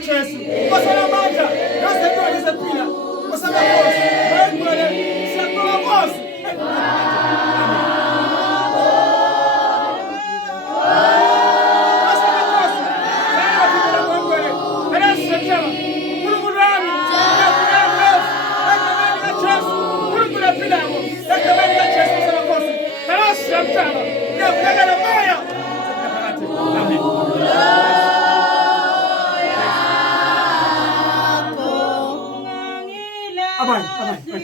la Yesu. Kosa la mata, rasa kwa rasa pila. Kosa la kosa, Mungu ale, sio kwa kosa. Kosa la kosa. Sasa tuna Mungu ale. Ana sasa. Mungu rani. Mungu la pila hapo. Lakini la Yesu kosa la kosa. Ana sasa. Ndio kuna na moyo. Amen. Abai.